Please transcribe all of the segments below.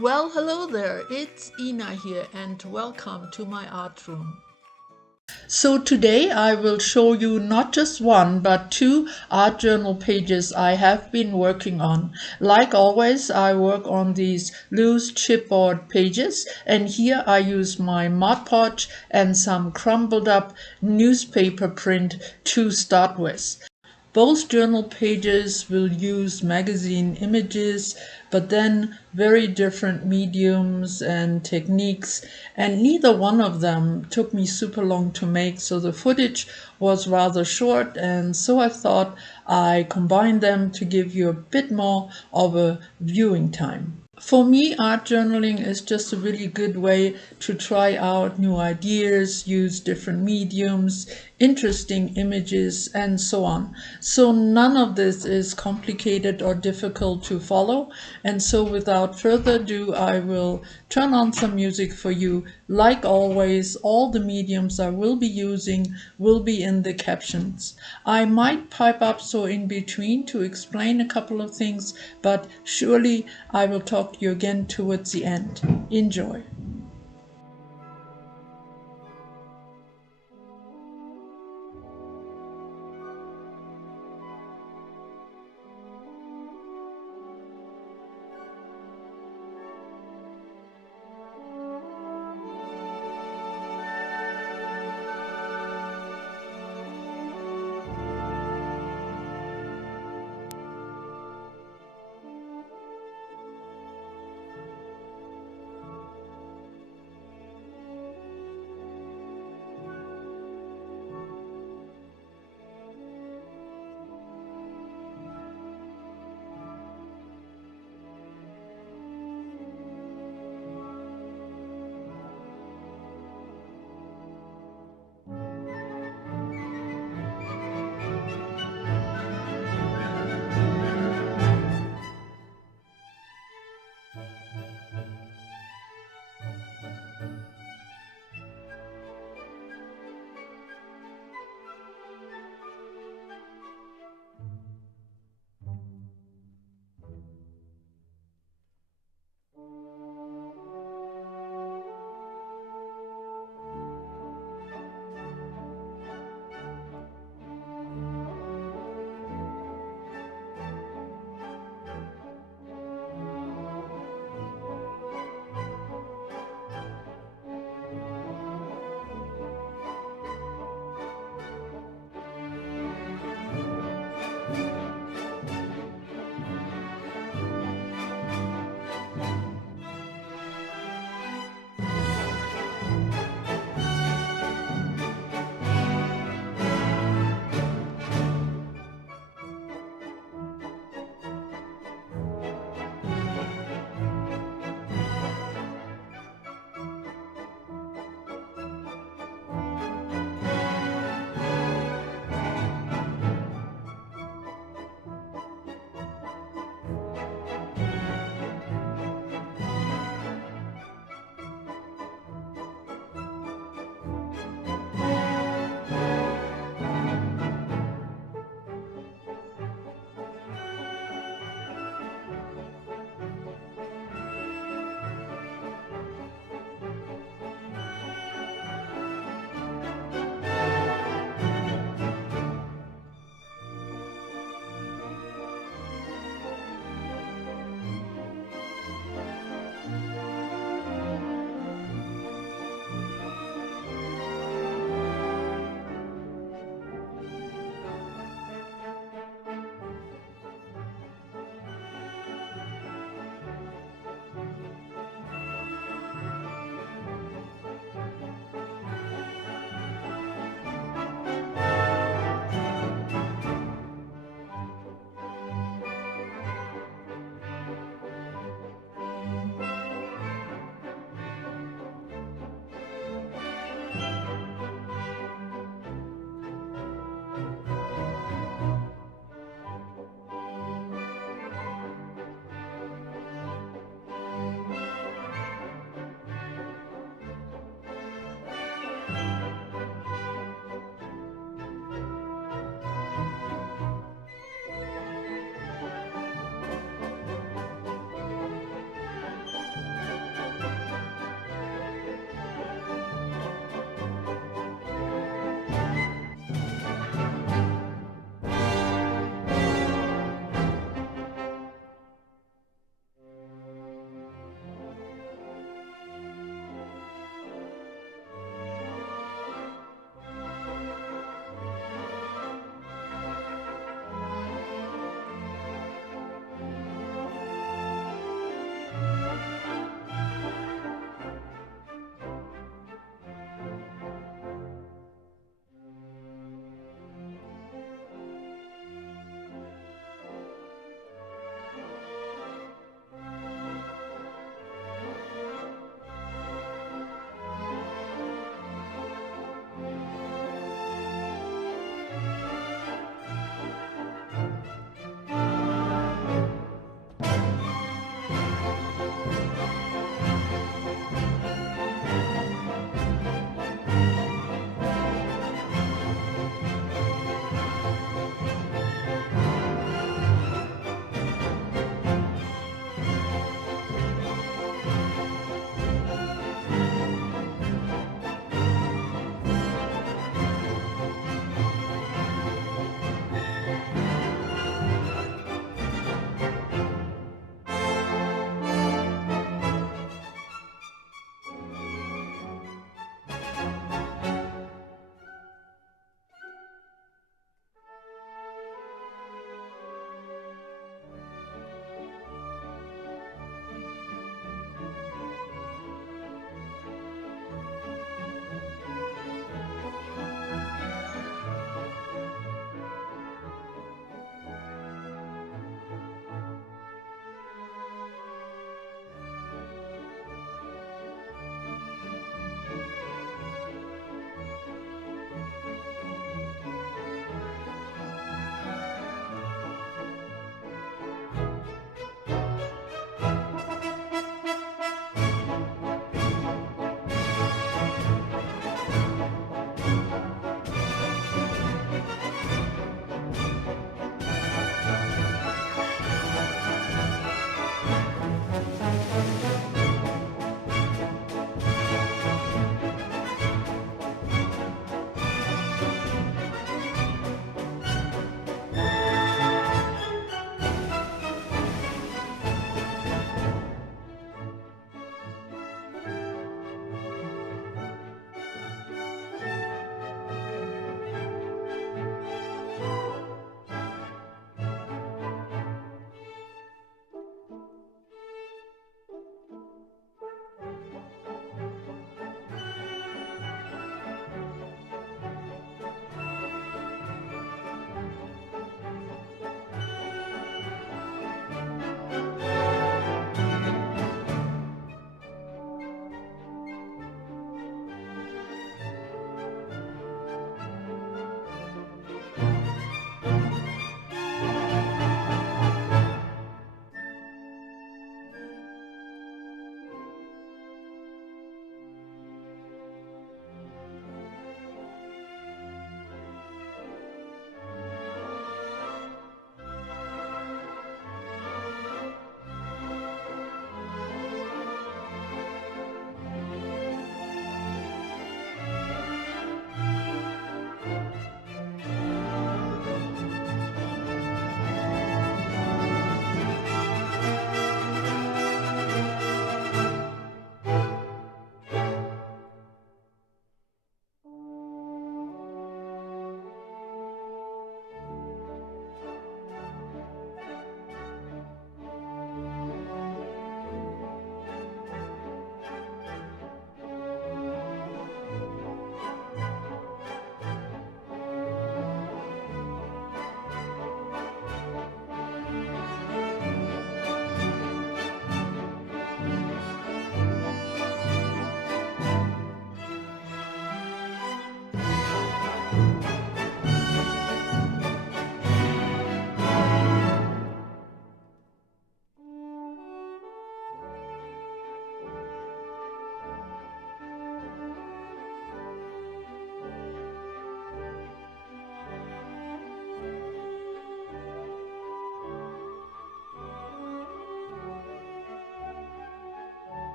Well, hello there, it's Ina here, and welcome to my art room. So, today I will show you not just one but two art journal pages I have been working on. Like always, I work on these loose chipboard pages, and here I use my Mod Podge and some crumbled up newspaper print to start with. Both journal pages will use magazine images, but then very different mediums and techniques, and neither one of them took me super long to make, so the footage was rather short, and so I thought I combined them to give you a bit more of a viewing time. For me, art journaling is just a really good way to try out new ideas, use different mediums, interesting images, and so on. So, none of this is complicated or difficult to follow. And so, without further ado, I will turn on some music for you. Like always, all the mediums I will be using will be in the captions. I might pipe up so in between to explain a couple of things, but surely I will talk to you again towards the end. Enjoy.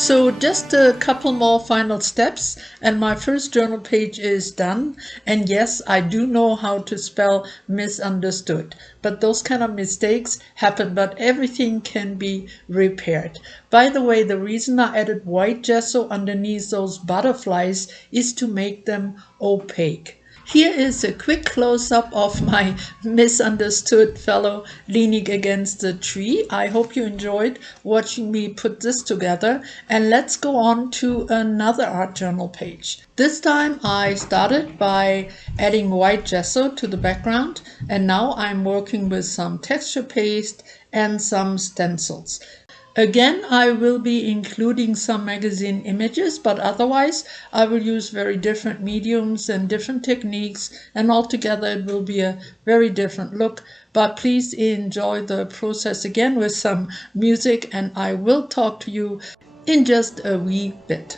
So just a couple more final steps and my first journal page is done. And yes, I do know how to spell misunderstood, but those kind of mistakes happen, but everything can be repaired. By the way, the reason I added white gesso underneath those butterflies is to make them opaque. Here is a quick close-up of my misunderstood fellow leaning against the tree. I hope you enjoyed watching me put this together. And let's go on to another art journal page. This time I started by adding white gesso to the background, and now I'm working with some texture paste and some stencils. Again, I will be including some magazine images, but otherwise I will use very different mediums and different techniques, and altogether it will be a very different look. But please enjoy the process again with some music, and I will talk to you in just a wee bit.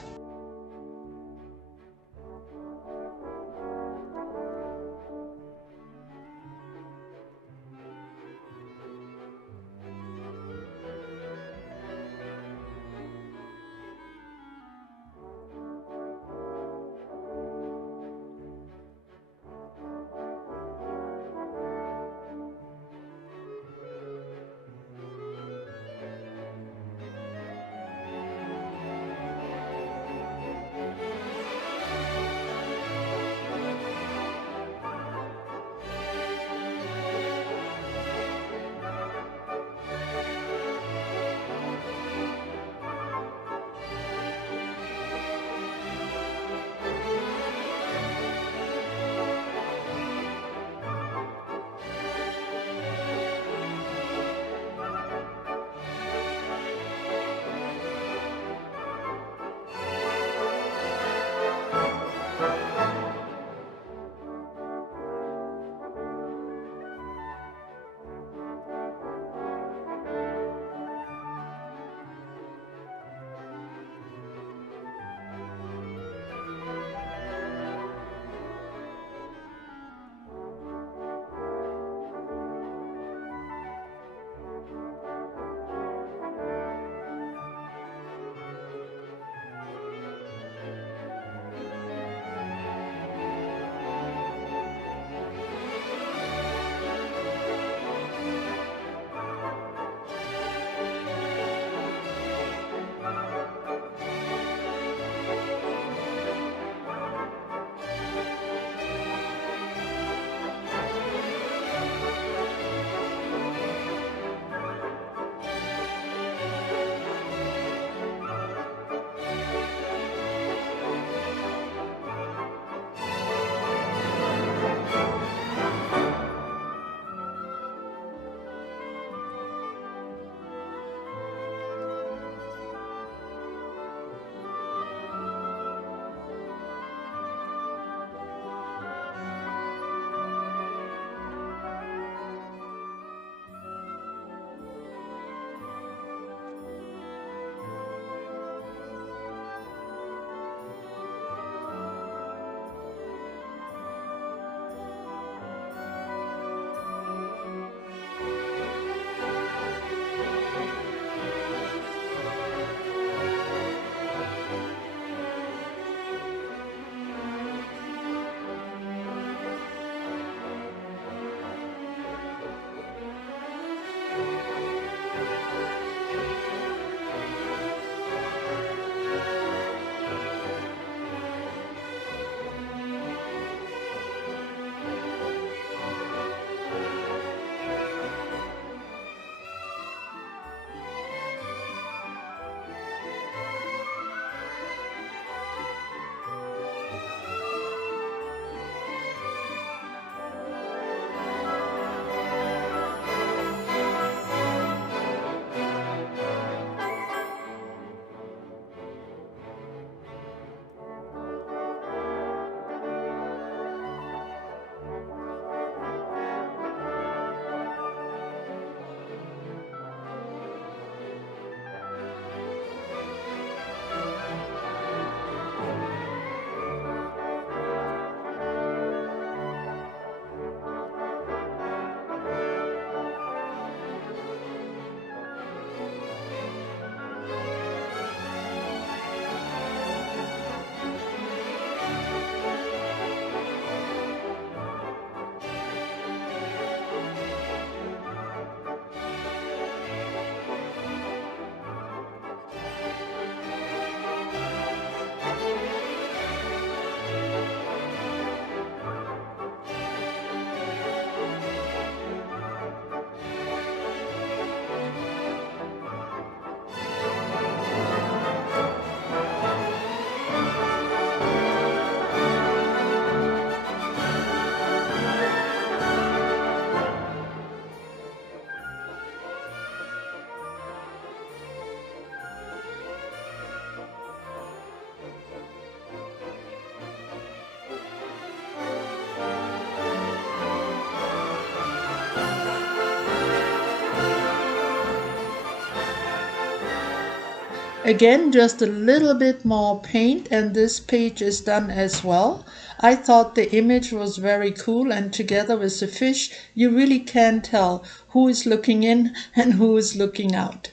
Again, just a little bit more paint and this page is done as well. I thought the image was very cool, and together with the fish, you really can tell who is looking in and who is looking out.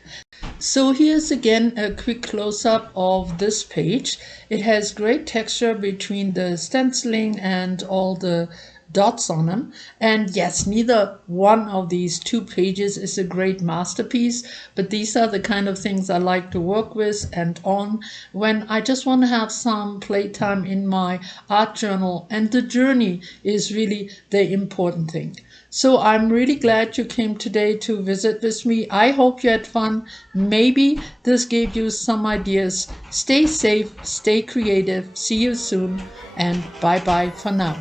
So here's again a quick close-up of this page. It has great texture between the stenciling and all the dots on them. And yes, neither one of these two pages is a great masterpiece, but these are the kind of things I like to work with and on when I just want to have some playtime in my art journal, and the journey is really the important thing. So I'm really glad you came today to visit with me. I hope you had fun. Maybe this gave you some ideas. Stay safe, stay creative. See you soon, and bye-bye for now.